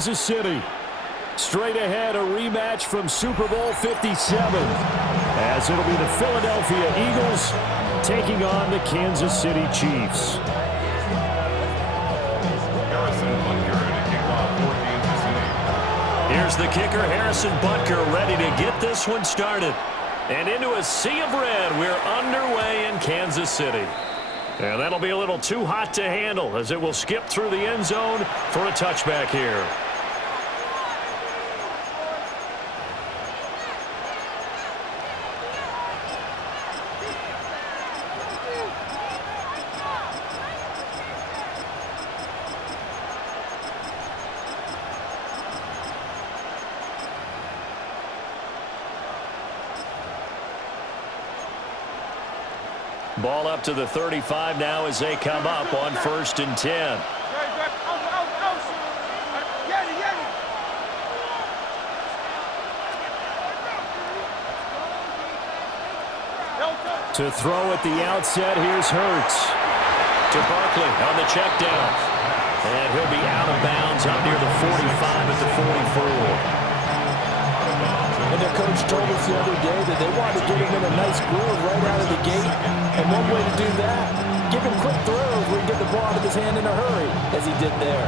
Kansas City. Straight ahead, a rematch from Super Bowl 57, as it'll be the Philadelphia Eagles taking on the Kansas City Chiefs. Here's the kicker, Harrison Butker, ready to get this one started. And into a sea of red, we're underway in Kansas City. And that'll be a little too hot to handle as it will skip through the end zone for a touchback here. Ball up to the 35 now as they come up on 1st and 10. To throw at the outset, here's Hurts. To Barkley on the check down. And he'll be out of bounds out near the 45 at the 44. And their coach told us the other day that they wanted to get him in a nice groove right out of the gate. And one way to do that, give him quick throws where he can get the ball out of his hand in a hurry, as he did there.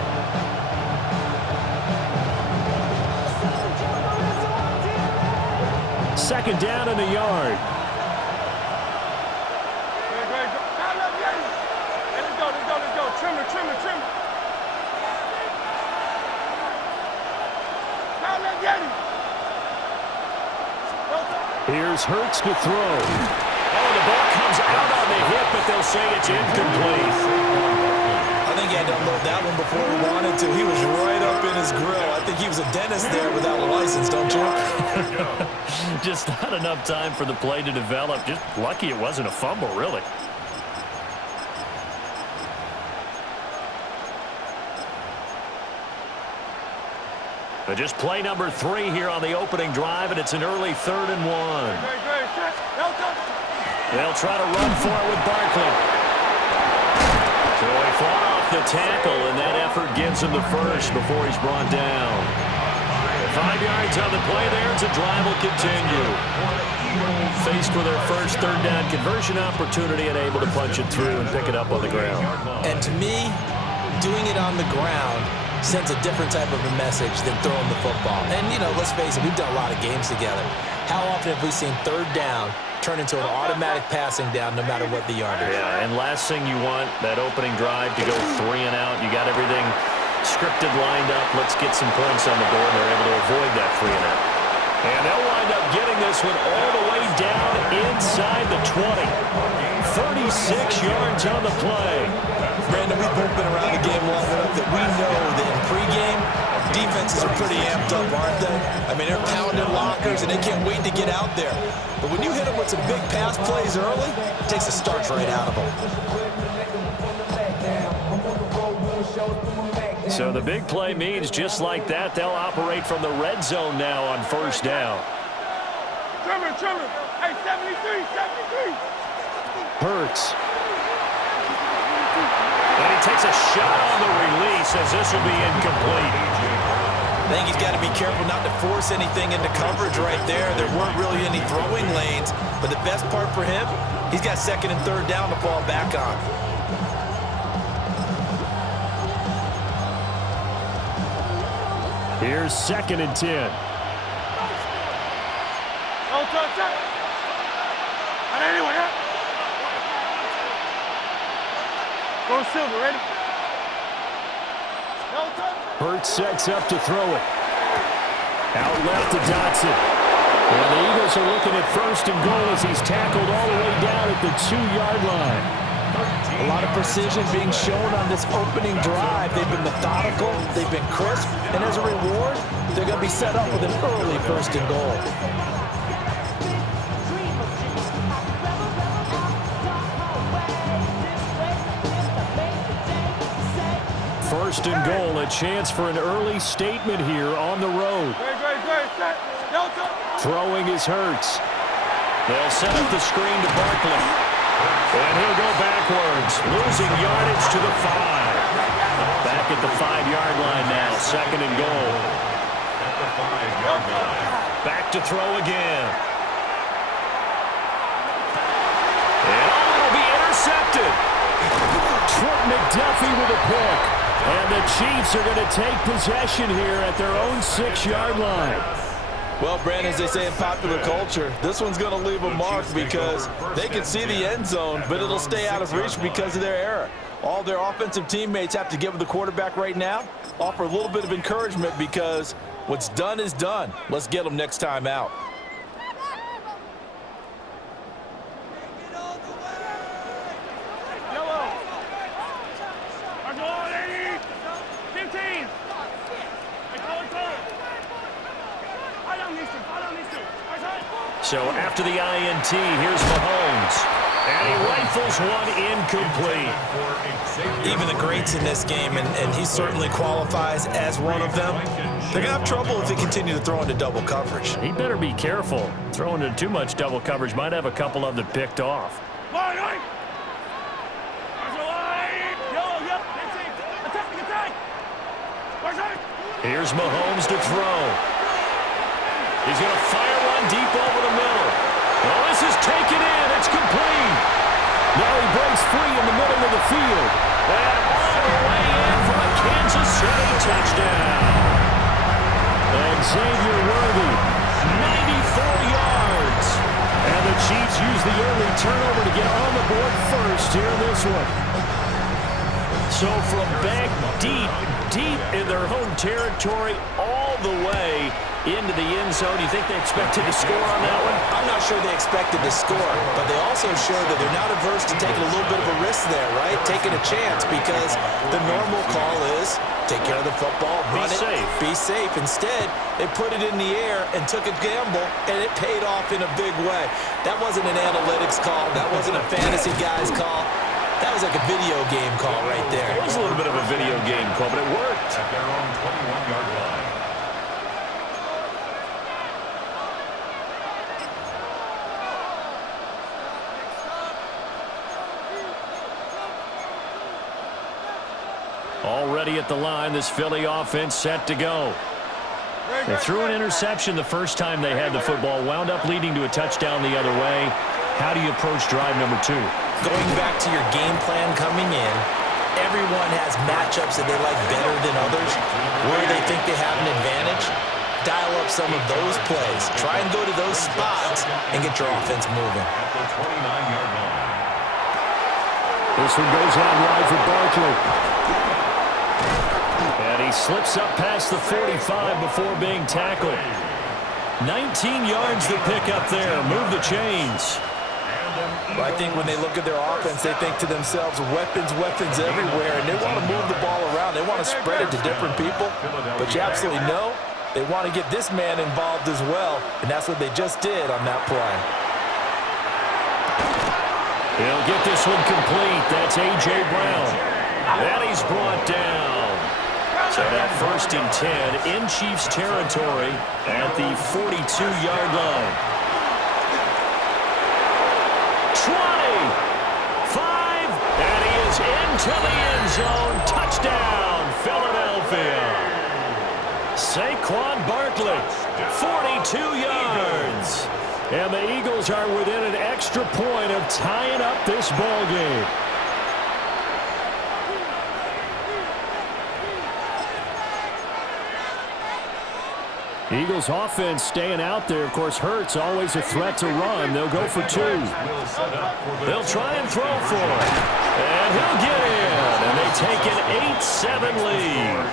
Second down in the yard. Let's go. Trimmer. Here's Hurts to throw. Oh, the ball comes out on the hip, but they'll say it's incomplete. I think he had to unload that one before he wanted to. He was right up in his grill. I think he was a dentist there without a license, don't you? Just not enough time for the play to develop. Just lucky it wasn't a fumble, really. But just play number 3 here on the opening drive, and it's an early 3rd and 1. They'll try to run for it with Barkley. So he fought off the tackle, and that effort gives him the first before he's brought down. 5 yards on the play there, as the drive will continue. Faced with their first 3rd down conversion opportunity and able to punch it through and pick it up on the ground. And to me, doing it on the ground sends a different type of a message than throwing the football. And, you know, let's face it, we've done a lot of games together. How often have we seen 3rd down turn into an automatic passing down no matter what the yardage? Yeah, and last thing you want, that opening drive to go 3 and out. You got everything scripted, lined up. Let's get some points on the board, and they're able to avoid that 3 and out. And they'll wind up getting this one all the way down inside the 20. 36 yards on the play. Brandon, we've both been around the game long enough that we know that in pregame, defenses are pretty amped up, aren't they? I mean, they're pounding lockers, and they can't wait to get out there. But when you hit them with some big pass plays early, it takes the starch right out of them. So the big play means just like that, they'll operate from the red zone now on 1st down. Trimmer. Hey, 73. Hurts. And he takes a shot on the release as this will be incomplete. I think he's got to be careful not to force anything into coverage right there. There weren't really any throwing lanes, but the best part for him, he's got 2nd and 3rd down to fall back on. Here's 2nd and 10. Go Silver, ready? Hurts sets up to throw it. Out left to Dotson. And the Eagles are looking at 1st and goal as he's tackled all the way down at the 2-yard line. A lot of precision being shown on this opening drive. They've been methodical, they've been crisp, and as a reward, they're going to be set up with an early 1st and goal. 1st and goal, a chance for an early statement here on the road. Throwing is Hurts. They'll set up the screen to Barkley. And he'll go backwards, losing yardage to the 5. Back back at the 5-yard line now. Second and goal. At the 5-yard line. Back to throw again. And it'll be intercepted. Trent McDuffie with a pick. And the Chiefs are going to take possession here at their own 6-yard line. Well, Brandon, as they say in popular culture, this one's going to leave a mark because they can see the end zone, but it'll stay out of reach because of their error. All their offensive teammates have to give the quarterback right now, offer a little bit of encouragement because what's done is done. Let's get them next time out. So after the INT, here's Mahomes. And he rifles one incomplete. Even the greats in this game, and he certainly qualifies as one of them, they're going to have trouble if they continue to throw into double coverage. He better be careful. Throwing into too much double coverage might have a couple of them picked off. Here's Mahomes to throw. He's going to fire one deep over the middle. Oh, this is taken in. It's complete. Now he breaks free in the middle of the field. And all the way in for a Kansas City touchdown. And Xavier Worthy, 94 yards. and the Chiefs use the early turnover to get on the board first here in this one. So from back deep in their home territory all the way into the end zone, you think they expected to score on that one? I'm not sure they expected to score, but they also show that they're not averse to taking a little bit of a risk there, right? Taking a chance, because the normal call is take care of the football, run it, be safe. Instead, they put it in the air and took a gamble, and it paid off in a big way. That wasn't an analytics call. That wasn't a fantasy guy's call. That was like a video game call right there. It was a little bit of a video game call, but it worked. At their own 21-yard line. Already at the line, this Philly offense set to go. They threw an interception the first time they had the football, wound up leading to a touchdown the other way. How do you approach drive number 2? Going back to your game plan coming in, everyone has matchups that they like better than others, where they think they have an advantage. Dial up some of those plays. Try and go to those spots and get your offense moving. At the 29-yard line. This one goes out wide for Barkley. And he slips up past the 45 before being tackled. 19 yards to pick up there. Move the chains. But I think when they look at their offense, they think to themselves, weapons everywhere, and they want to move the ball around. They want to spread it to different people. But you absolutely know they want to get this man involved as well, and that's what they just did on that play. He'll get this one complete. That's A.J. Brown. And he's brought down. So that 1st and 10 in Chiefs territory at the 42-yard line. 20, 5, and he is into the end zone. Touchdown, Philadelphia. Saquon Barkley, 42 yards. And the Eagles are within an extra point of tying up this ball game. Eagles offense staying out there. Of course, Hurts always a threat to run. They'll go for 2. They'll try and throw for it. And he'll get in. And they take an 8-7 lead.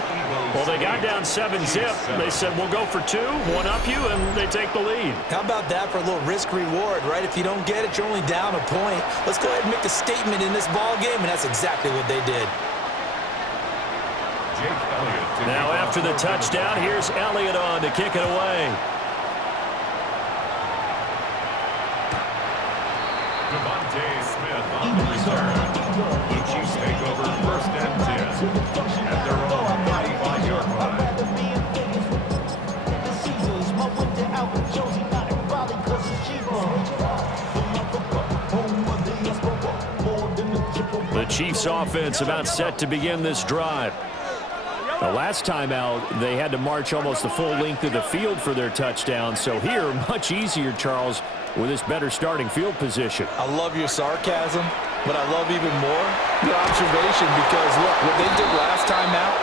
Well, they got down 7-zip. They said, we'll go for 2, one up you, and they take the lead. How about that for a little risk-reward, right? If you don't get it, you're only down a point. Let's go ahead and make a statement in this ball game, and that's exactly what they did. Now after the touchdown, here's Elliott on to kick it away. Devontae Smith on the return. The Chiefs take over 1st and 10 at their own 35-yard line. The Chiefs offense about set to begin this drive. The last time out, they had to march almost the full length of the field for their touchdown. So here, much easier, Charles, with this better starting field position. I love your sarcasm, but I love even more your observation because, look, what they did last time out,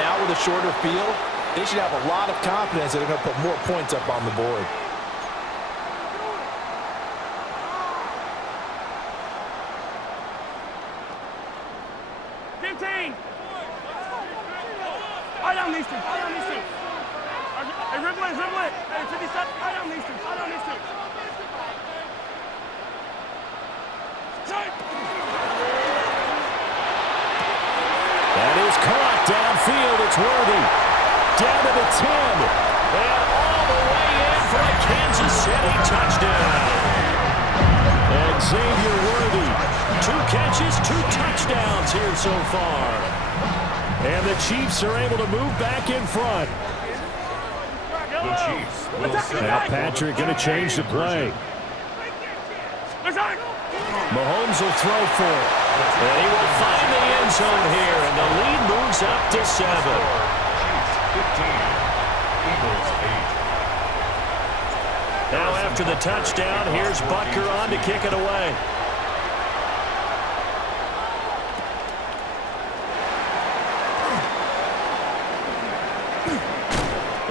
now with a shorter field, they should have a lot of confidence that they're going to put more points up on the board. That is caught downfield. It's Worthy. Down to the 10. And all the way in for a Kansas City touchdown. And Xavier Worthy, 2 catches, 2 touchdowns here so far. And the Chiefs are able to move back in front. The Chiefs will set Now up Patrick going to change the play. Mahomes will throw for it. And he will find the end zone here, and the lead moves up to 7. Chiefs 15, Eagles 8. Now after the touchdown, here's Butker on to kick it away.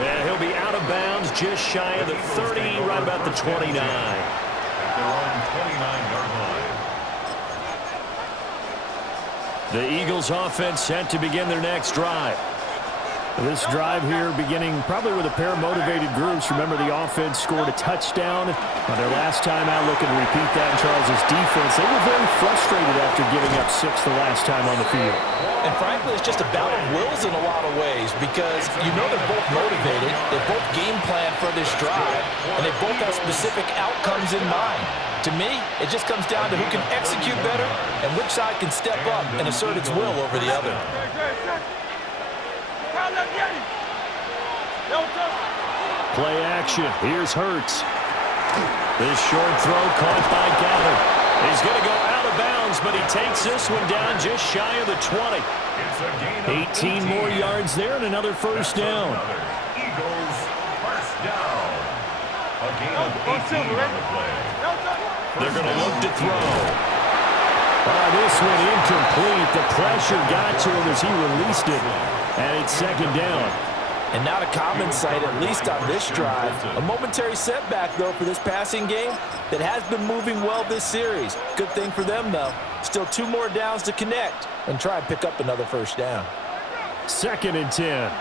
And he'll be out of bounds just shy of the 30, right about the 29. At their own 29-yard line. The Eagles offense set to begin their next drive. This drive here beginning probably with a pair of motivated groups. Remember, the offense scored a touchdown on their last time out. Looking to repeat that in Charles's defense. They were very frustrated after giving up 6 the last time on the field. And frankly, it's just a battle of wills in a lot of ways because you know they're both motivated, they both game plan for this drive, and they both have specific outcomes in mind. To me, it just comes down to who can execute better and which side can step up and assert its will over the other. Play action. Here's Hurts. This short throw caught by Gallup. He's going to go out of bounds, but he takes this one down just shy of the 20. It's a gain of 18 more yards there and another first down. Eagles first down. A gain of 18 on the play. They're going to look to throw. This one incomplete. The pressure got to him as he released it. And it's second down. And not a common sight, at least on this drive. A momentary setback, though, for this passing game that has been moving well this series. Good thing for them, though. Still 2 more downs to connect and try and pick up another first down. 2nd and 10.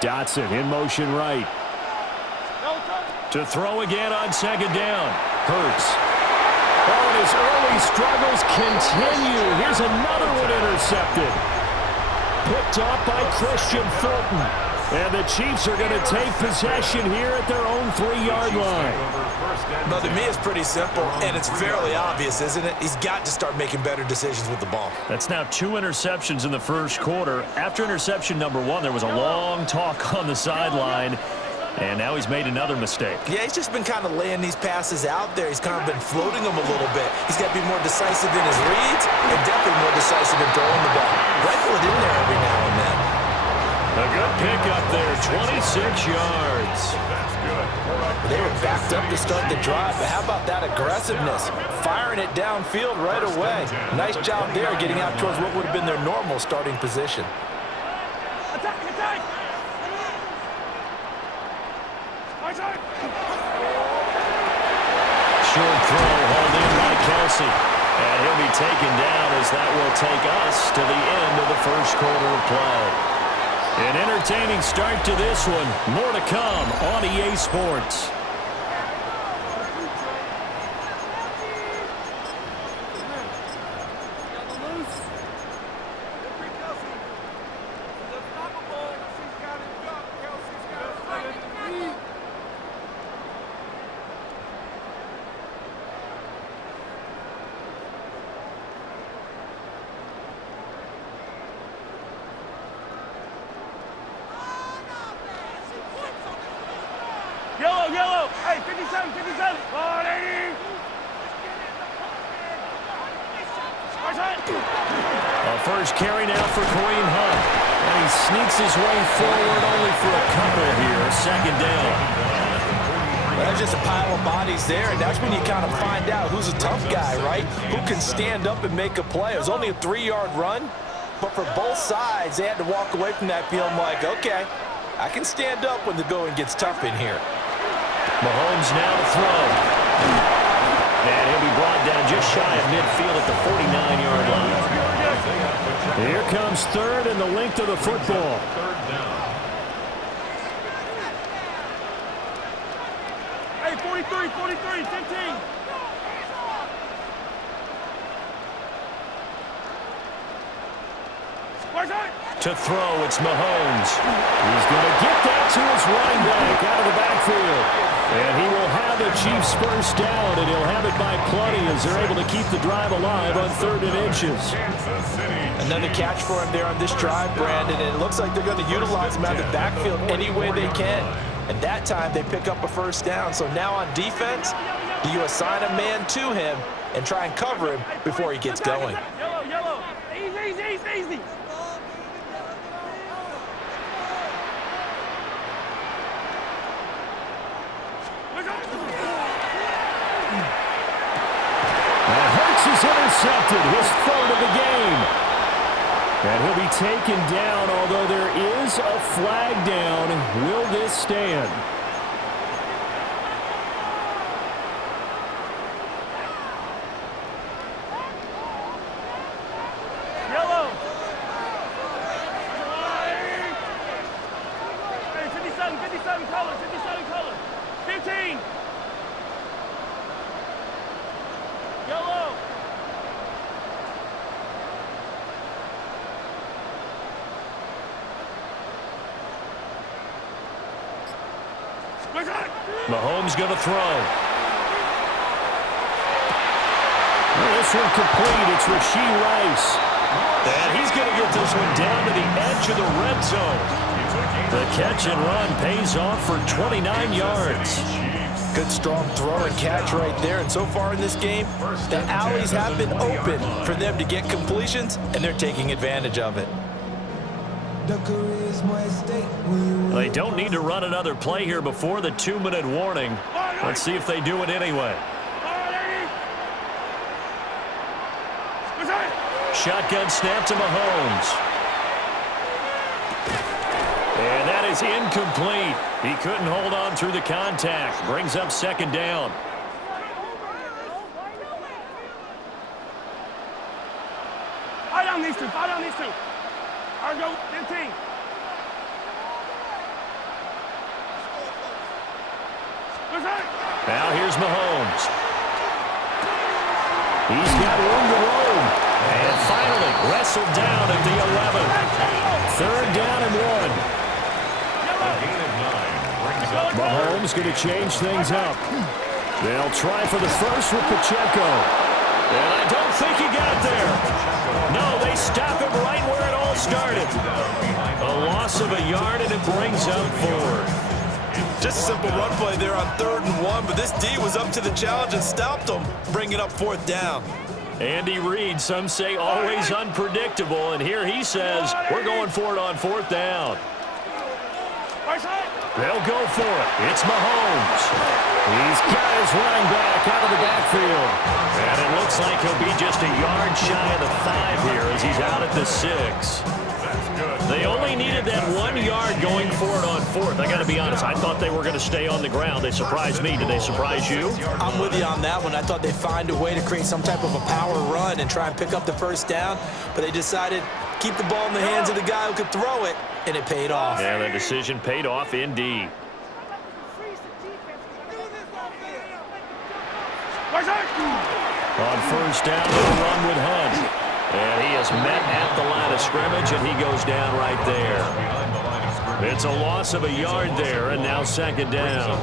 Dotson in motion right. To throw again on 2nd down. Hurts. Oh, and his early struggles continue. Here's another one intercepted. Picked off by Christian Fulton. And the Chiefs are going to take possession here at their own 3-yard line. Now, to me, it's pretty simple, and it's fairly obvious, isn't it? He's got to start making better decisions with the ball. That's now 2 interceptions in the first quarter. After interception number 1, there was a long talk on the sideline. And now he's made another mistake. Yeah, he's just been kind of laying these passes out there. He's kind of been floating them a little bit. He's got to be more decisive in his reads and definitely more decisive in throwing the ball. Rifle it in there every now and then. A good pickup there, 26 yards. That's good. They were backed up to start the drive, but how about that aggressiveness? Firing it downfield right away. Nice job there getting out towards what would have been their normal starting position. Attack, attack! Short throw hauled in by Kelsey. And he'll be taken down as that will take us to the end of the first quarter of play. An entertaining start to this one. More to come on EA Sports. Yellow, yellow. Hey, 57, 57. Oh, lady. A first carry now for Kareem Hunt. And he sneaks his way forward only for a couple here. Second down. There's just a pile of bodies there, and that's when you kind of find out who's a tough guy, right? Who can stand up and make a play. It was only a 3-yard run, but for both sides, they had to walk away from that feeling like, okay, I can stand up when the going gets tough in here. Mahomes now to throw. And he'll be brought down just shy of midfield at the 49-yard line. Here comes third and the length of the football. Hey, 43, 15. To throw, it's Mahomes. He's going to get that to his running back out of the backfield. And he will have the Chiefs first down, and he'll have it by plenty as they're able to keep the drive alive on 3rd and inches. Another catch for him there on this drive, Brandon, and it looks like they're going to utilize him out of the backfield any way they can. And that time, they pick up a first down. So now on defense, do you assign a man to him and try and cover him before he gets going? Yellow. Easy. And Hurts is intercepted, his 3rd of the game. And he'll be taken down, although there is a flag down. Will this stand? Yellow. Hey, 57 color. 15. Yellow. Mahomes going to throw. This one complete. It's Rashee Rice. And he's going to get this one down to the edge of the red zone. The catch and run pays off for 29 yards. Good, strong throw and catch right there. And so far in this game, the alleys have been open for them to get completions, and they're taking advantage of it. They don't need to run another play here before the 2-minute warning. Let's see if they do it anyway. Shotgun snap to Mahomes. And that is incomplete. He couldn't hold on through the contact. Brings up 2nd down. Fire down these two. Argo, 15. Now here's Mahomes. He's got room to roam. And finally wrestled down at the 11. 3rd down and 1. Mahomes going to change things up. They'll try for the first with Pacheco. And I don't think he got there. No, they stop him right where it all started. A loss of a yard, and it brings up 4th. Just a simple run play there on 3rd and 1, but this D was up to the challenge and stopped them, bringing up 4th down. Andy Reid, some say always unpredictable, and here he says we're going for it on 4th down. They'll go for it. It's Mahomes. He's got his running back out of the backfield. And it looks like he'll be just a yard shy of the 5 here as he's out at the 6. They only needed that 1 yard going for it on 4th. I got to be honest, I thought they were going to stay on the ground. They surprised me. Did they surprise you? I'm with you on that one. I thought they'd find a way to create some type of a power run and try and pick up the first down, but they decided keep the ball in the hands of the guy who could throw it, and it paid off. Yeah, the decision paid off indeed. On first down, they'll run with Hunt. And he is met at the line of scrimmage, and he goes down right there. It's a loss of a yard there, and now 2nd down.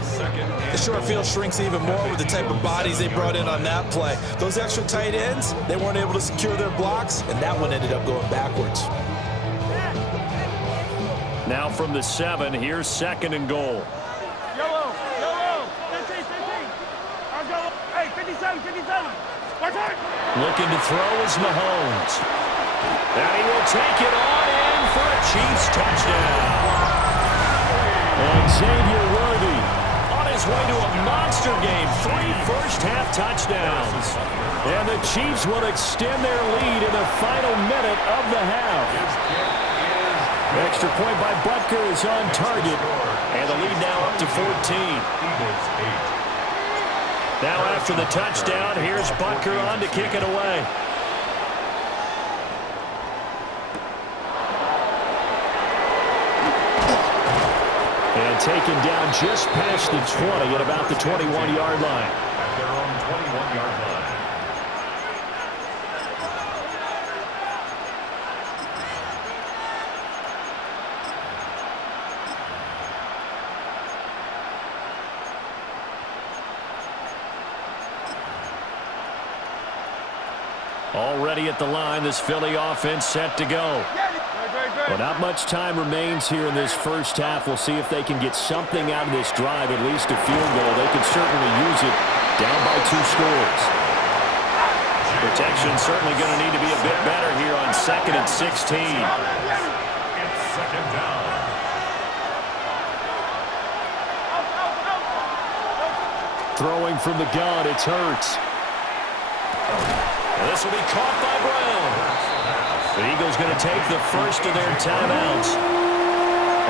The short field shrinks even more with the type of bodies they brought in on that play. Those extra tight ends, they weren't able to secure their blocks, and that one ended up going backwards. Now from the 7, here's 2nd and goal. Yellow, 15. Hey, 57. Watch out! Looking to throw is Mahomes. And he will take it on in for a Chiefs touchdown. And Xavier Worthy On his way to a monster game. 3 first-half touchdowns. And the Chiefs will extend their lead in the final minute of the half. Extra point by Butker is on target. And the lead now up to 14. Now after the touchdown, here's Butker on to kick it away. And taken down just past the 20 at about the 21-yard line. At their own 21-yard line. Already at the line, this Philly offense set to go. Well, not much time remains here in this first half. We'll see if they can get something out of this drive, at least a field goal. They can certainly use it down by 2 scores. Protection certainly going to need to be a bit better here on 2nd and 16. It's 2nd down. Throwing from the gun, it's Hurts. And this will be caught by Brown. The Eagles going to take the first of their timeouts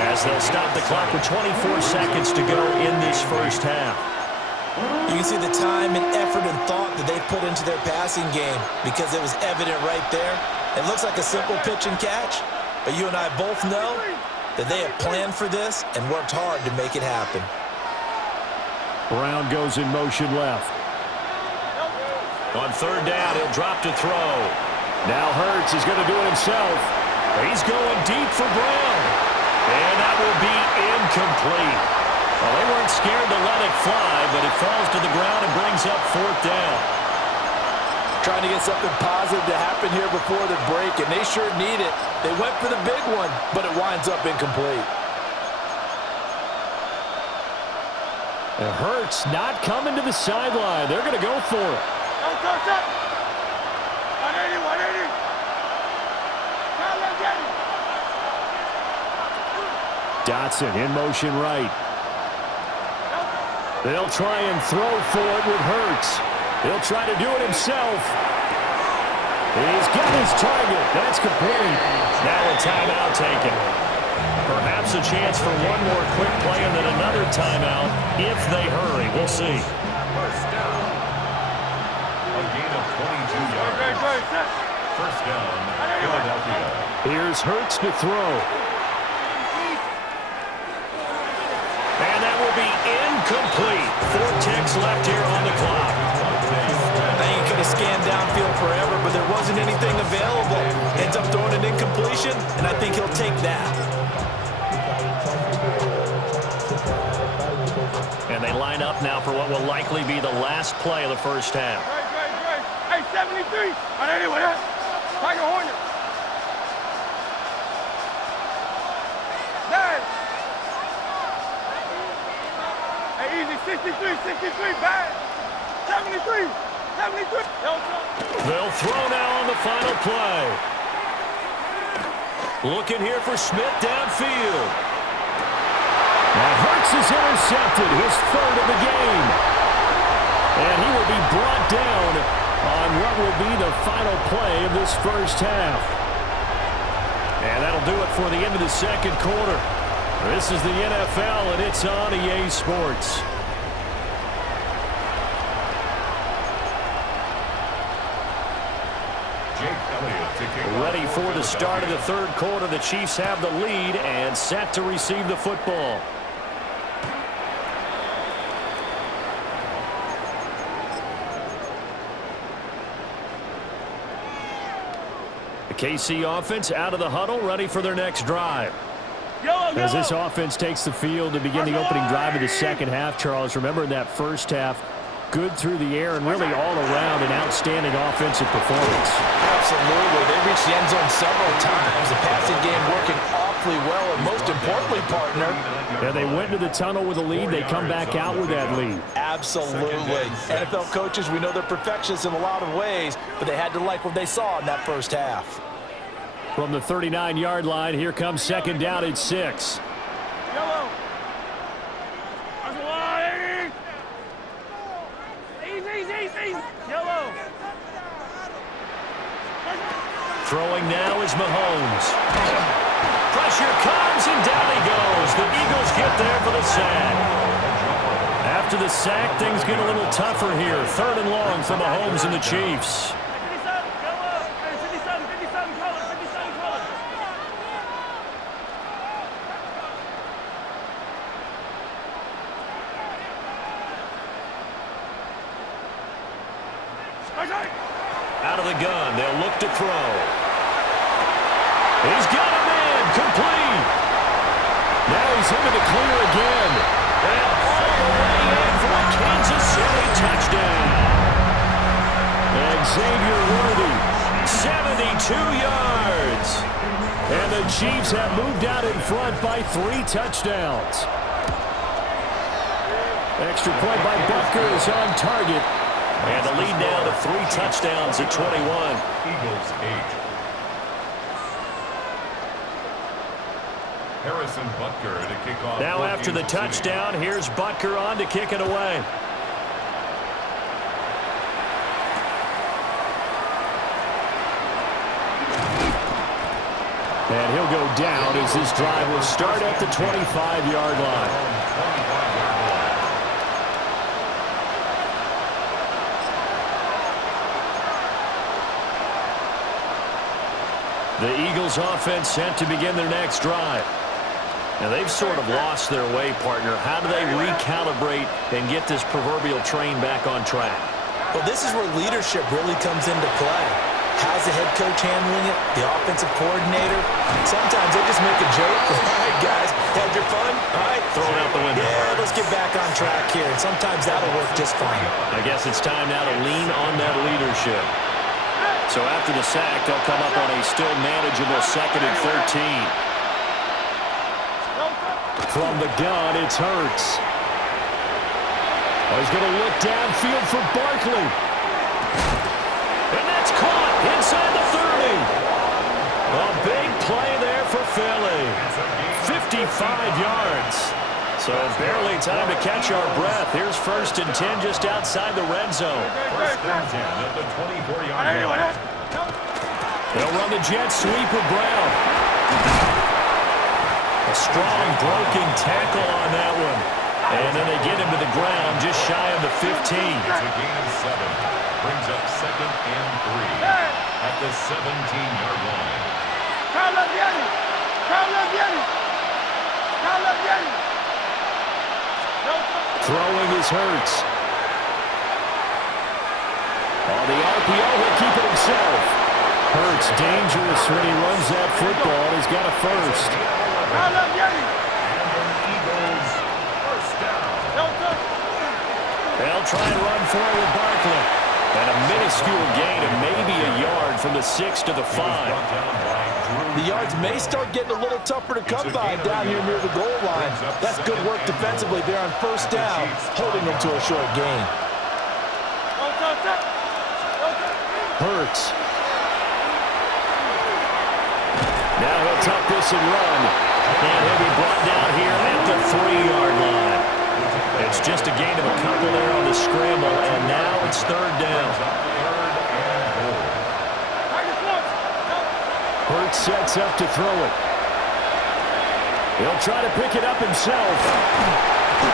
as they'll stop the clock with 24 seconds to go in this first half. You can see the time and effort and thought that they've put into their passing game because it was evident right there. It looks like a simple pitch and catch, but you and I both know that they have planned for this and worked hard to make it happen. Brown goes in motion left. On 3rd down, he'll drop to throw. Now Hurts is going to do it himself. He's going deep for Brown. And that will be incomplete. Well, they weren't scared to let it fly, but it falls to the ground and brings up 4th down. Trying to get something positive to happen here before the break, and they sure need it. They went for the big one, but it winds up incomplete. And Hurts not coming to the sideline. They're going to go for it. Don't touch it. 180, 180. Now let's get him. Dotson in motion right. They'll try and throw for it with Hurts. He'll try to do it himself. He's got his target. That's complete. Now a timeout taken. Perhaps a chance for one more quick play and then another timeout if they hurry. We'll see. First down. A gain of 22 yards. First down, Philadelphia. Here's Hurts to throw. And that will be incomplete. 4 ticks left here on the clock. I think he could have scanned downfield forever, but there wasn't anything available. Ends up throwing an incompletion, and I think he'll take that. And they line up now for what will likely be the last play of the first half. Hey, 73. 180, what up? Tiger Hornet. Bad. Hey, easy. 63, bad. 73. 73. They'll throw now on the final play. Looking here for Smith downfield. Now Hurts is intercepted, his 3rd of the game. And he will be brought down on what will be the final play of this first half. And that'll do it for the end of the 2nd quarter. This is the NFL, and it's on EA Sports. Ready for the start of the 3rd quarter. The Chiefs have the lead and set to receive the football. The KC offense out of the huddle, ready for their next drive. As this offense takes the field to begin the opening drive of the 2nd half, Charles, remember in that first half, good through the air and really all around an outstanding offensive performance. Absolutely. They reached the end zone several times. The passing game working off awfully well, and most importantly, partner, Yeah, they went to the tunnel with a lead. They come back out with that lead. absolutely. NFL coaches, we know they're perfectionists in a lot of ways, but they had to like what they saw in that first half. From the 39-yard line, here comes second down at 6. Yellow. That's a line. Easy. Yellow. Throwing now is Mahomes. Pressure comes, and down he goes. The Eagles get there for the sack. After the sack, things get a little tougher here. 3rd and long for Mahomes and the Chiefs. 57, yellow. 57, color. 57, color. Out of the gun, they'll look to throw. He's got him in, complete. Now he's into the clear again. And all the way in for a Kansas City touchdown. And Xavier Worthy, 72 yards. and the Chiefs have moved out in front by 3 touchdowns. Extra point by Butker is on target. And the lead now to 3 touchdowns at 21. Eagles 8. Harrison Butker to kick off. Now after the touchdown, here's Butker on to kick it away. And he'll go down as this drive will start at the 25-yard line. The Eagles offense sent to begin their next drive. Now they've sort of lost their way, partner. How do they recalibrate and get this proverbial train back on track? Well, this is where leadership really comes into play. How's the head coach handling it? The offensive coordinator? Sometimes they just make a joke. All right, guys, had your fun? All right. Throw it out the window. Yeah, let's get back on track here. And sometimes that'll work just fine. I guess it's time now to lean on that leadership. So after the sack, they'll come up on a still manageable 2nd and 13. From the gun, it's Hurts. Oh, he's going to look downfield for Barkley. And that's caught inside the 30. A big play there for Philly. 55 yards. So barely time to catch our breath. Here's 1st and 10 just outside the red zone. 1st and 10 at the 24-yard line. They'll run the jet sweep with Brown. A strong broken tackle on that one. And then they get him to the ground just shy of the 15. It's a gain of 7. Brings up 2nd and 3 at the 17-yard line. Throwing is Hurts. On the RPO, he'll keep it himself. Hurts dangerous when he runs that football. He's got a first. Eagles first down. They'll try and run for it with Barkley. And a minuscule gain of maybe a yard from the 6 to the 5. Brought down by Drew. The yards may start getting a little tougher to come by down here near the goal line. That's good work defensively there on 1st down, holding them to a short gain. Hurts. Now he'll tuck this and run. And he'll be brought down here at the 3-yard line. It's just a gain of a couple there on the scramble, and now it's 3rd down. Hurts sets up to throw it. He'll try to pick it up himself.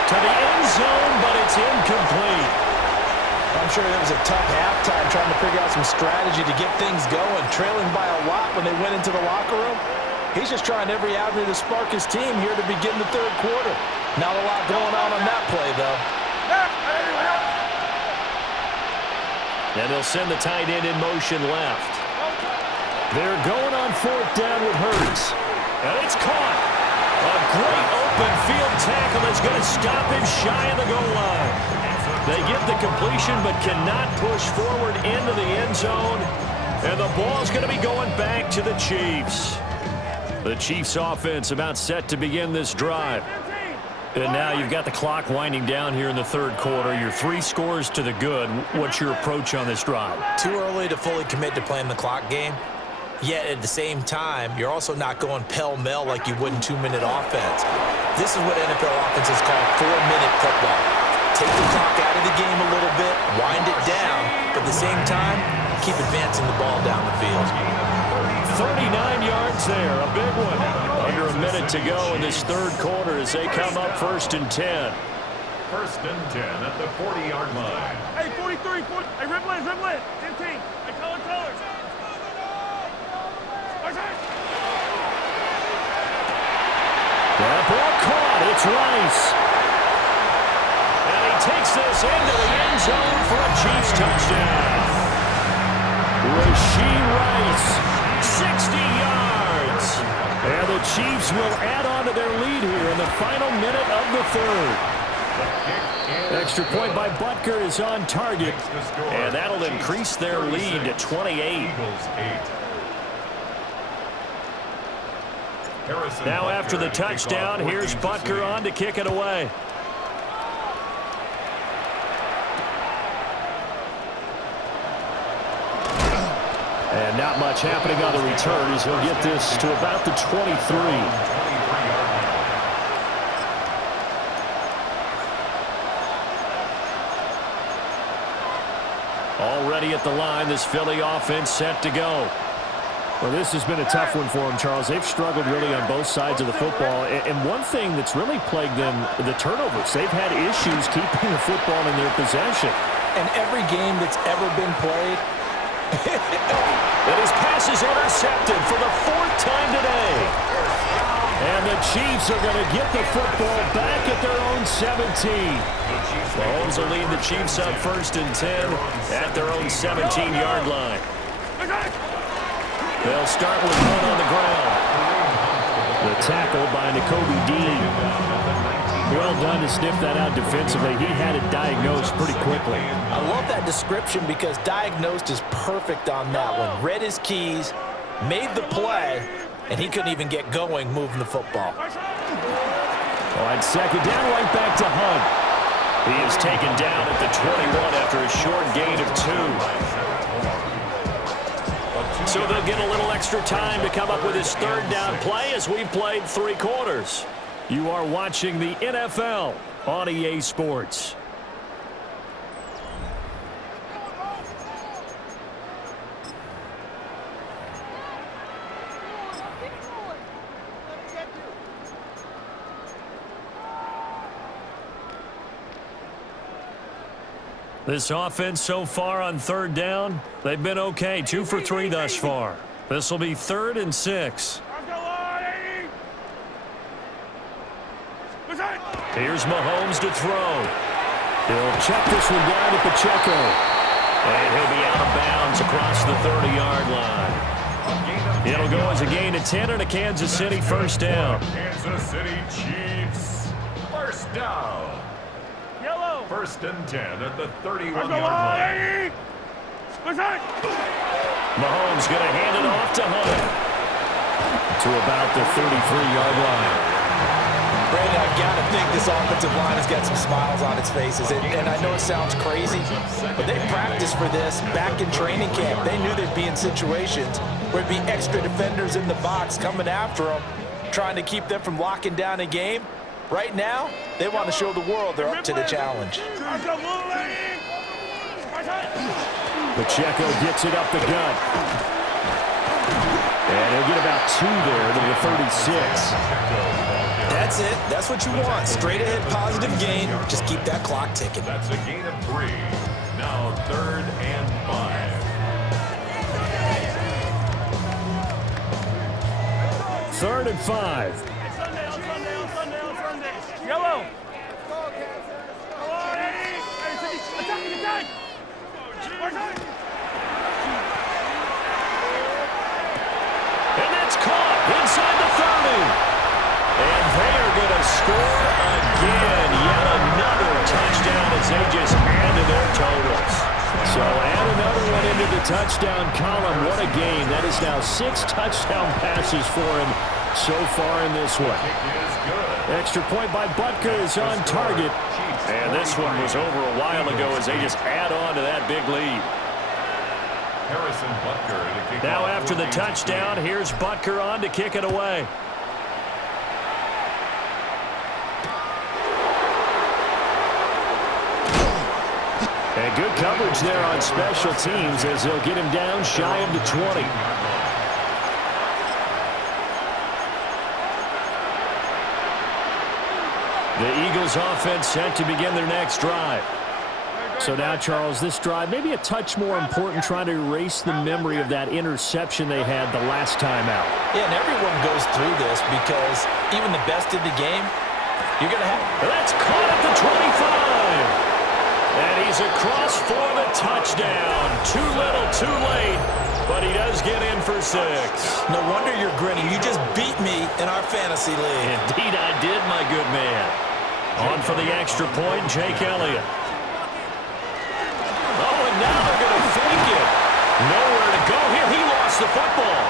To the end zone, but it's incomplete. I'm sure it was a tough halftime trying to figure out some strategy to get things going, trailing by a lot when they went into the locker room. He's just trying every avenue to spark his team here to begin the 3rd quarter. Not a lot going on that play, though. And they'll send the tight end in motion left. They're going on 4th down with Hurts. And it's caught. A great open field tackle that's going to stop him shy of the goal line. They get the completion but cannot push forward into the end zone. And the ball's going to be going back to the Chiefs. The Chiefs offense about set to begin this drive. And now you've got the clock winding down here in the third quarter. Your 3 scores to the good. What's your approach on this drive? Too early to fully commit to playing the clock game. Yet at the same time, you're also not going pell-mell like you would in 2-minute offense. This is what NFL offenses call 4-minute football. Take the clock out of the game a little bit, wind it down, but at the same time, keep advancing the ball down the field. 39 yards there, a big one. Under a minute to go in this third quarter as they come up 1st and 10. 1st and 10 at the 40-yard line. Hey, 43, 40. Hey, Ripley, 15. Hey, colors. That ball caught. It's Rice. And he takes this into the end zone for a Chiefs touchdown. Rashee Rice, 60 yards. And the Chiefs will add on to their lead here in the final minute of the third. Extra point by Butker is on target. And that'll increase their lead to 28. Now after the touchdown, here's Butker on to kick it away. And not much happening on the return as he'll get this to about the 23. Already at the line, this Philly offense set to go. Well, this has been a tough one for them, Charles. They've struggled really on both sides of the football. And one thing that's really plagued them, the turnovers. They've had issues keeping the football in their possession. And every game that's ever been played. And his pass is intercepted for the 4th time today. And the Chiefs are going to get the football back at their own 17. Mahomes will lead the Chiefs up 1st and 10 at their own 17-yard line. They'll start with one on the ground. The tackle by Nakobe Dean. Well done to sniff that out defensively. He had it diagnosed pretty quickly. I love that description because diagnosed is perfect on that one. Read his keys, made the play, and he couldn't even get going moving the football. On 2nd down, right back to Hunt. He is taken down at the 21 after a short gain of 2. So they'll get a little extra time to come up with his 3rd down play as we've played 3 quarters. You are watching the NFL on EA Sports. This offense so far on 3rd down, they've been okay. 2 for 3 thus far. This will be 3rd and 6. Here's Mahomes to throw. He'll check this one down to Pacheco. And he'll be out of bounds across the 30-yard line. It'll go as a gain of 10 and a Kansas City 1st down. Kansas City Chiefs, 1st down. 1st and 10 at the 31-yard line. Mahomes going to hand it off to Hunt. To about the 33-yard line. Brandon, I've got to think this offensive line has got some smiles on its faces. And I know it sounds crazy, but they practiced for this back in training camp. They knew they'd be in situations where it'd be extra defenders in the box coming after them, trying to keep them from locking down a game. Right now, they want to show the world they're up to the challenge. Pacheco gets it up the gut. And he'll get about 2 there to the 36. That's it. That's what you want. Straight ahead positive gain. Just keep that clock ticking. That's a gain of 3. Now 3rd and 5. 3rd and 5. Yellow. And that's caught inside the 30. And they are going to score again. Yet another touchdown as they just add to their totals. So add another one into the touchdown column. What a game. That is now 6 touchdown passes for him so far in this one. Extra point by Butker is on target. And this one was over a while ago as they just add on to that big lead. Now after the touchdown, here's Butker on to kick it away. And good coverage there on special teams as they'll get him down shy of the 20. The Eagles offense set to begin their next drive. So now, Charles, this drive maybe a touch more important, trying to erase the memory of that interception they had the last time out. Yeah, and everyone goes through this because even the best in the game, you're going to have... That's caught at the 25. And he's across for the touchdown. Too little, too late, but he does get in for 6. No wonder you're grinning. You just beat me in our fantasy league. Indeed I did, my good man. On for the extra point, Jake Elliott. Oh, and now they're going to fake it. Nowhere to go here. He lost the football.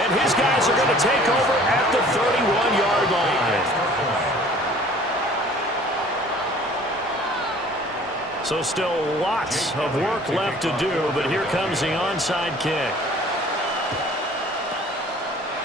And his guys are going to take over at the 31-yard line. So still lots of work left to do, but here comes the onside kick.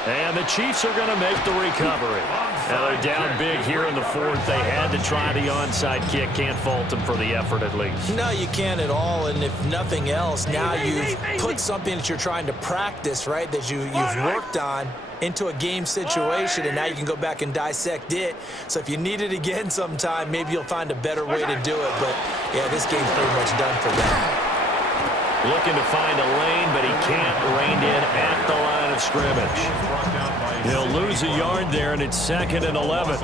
And the Chiefs are going to make the recovery. Now they're down big here in the fourth. They had to try the onside kick. Can't fault them for the effort at least. No, you can't at all. And if nothing else, now you've put something that you're trying to practice, right, that you've worked on into a game situation, and now you can go back and dissect it. So if you need it again sometime, maybe you'll find a better way to do it. But, yeah, this game's pretty much done for them. Looking to find a lane, but he can't rein in at the line of scrimmage. He'll lose a yard there, and it's 2nd and 11.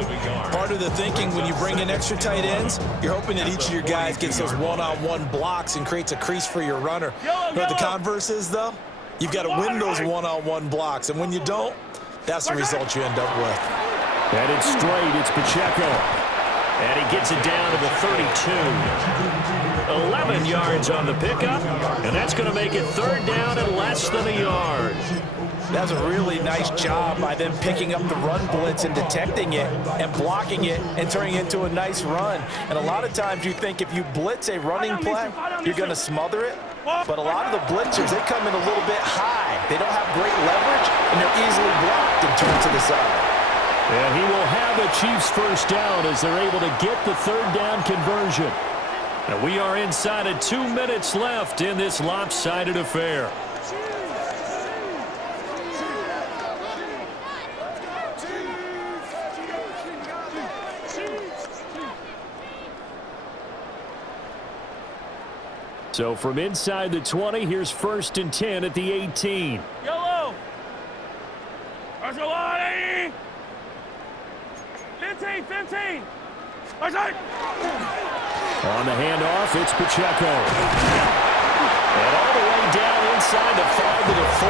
Part of the thinking when you bring in extra tight ends, you're hoping that each of your guys gets those one-on-one blocks and creates a crease for your runner. You know what the converse is, though? You've got to win those one-on-one blocks, and when you don't, that's the result you end up with. And it's straight. It's Pacheco. And he gets it down to the 32. 11 yards on the pickup, and that's going to make it 3rd down and less than a yard. That's a really nice job by them picking up the run blitz and detecting it and blocking it and turning it into a nice run. And a lot of times you think if you blitz a running play, you're going to smother it. But a lot of the blitzers, they come in a little bit high. They don't have great leverage, and they're easily blocked and turned to the side. And he will have the Chiefs first down as they're able to get the 3rd down conversion. And we are inside of 2 minutes left in this lopsided affair. So from inside the 20, here's 1st and 10 at the 18. Yellow. That's a lot, 80. 15. Outside. On the handoff, it's Pacheco. And all the way down inside the 5 to the 4.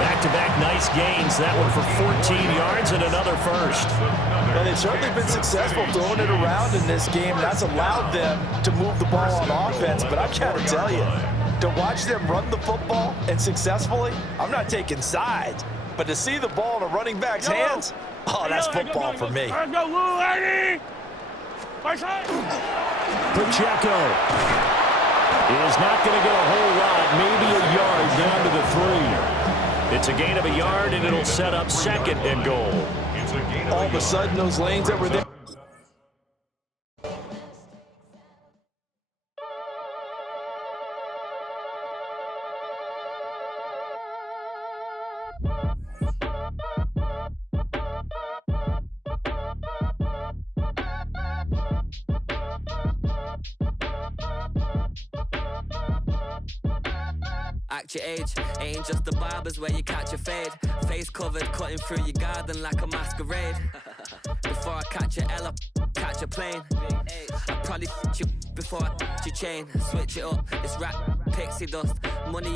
Back-to-back nice gains. That one for 14 yards and another first. Well, they've certainly been successful throwing it around in this game. That's allowed them to move the ball on offense. But I've got to tell you, to watch them run the football and successfully, I'm not taking sides. But to see the ball in a running back's hands, oh, that's football for me. Let's go, Lou, lady. Pacheco is not going to get a whole lot, maybe a yard down to the 3. It's a gain of a yard, and it'll set up 2nd and goal. All of a sudden, those lanes that were there. Act your age, ain't just the barbers where you catch a fade. Face covered, cutting through your garden like a masquerade. Before I catch a L, catch a plane. I probably you before I your chain. Switch it up, it's rap, pixie dust, money.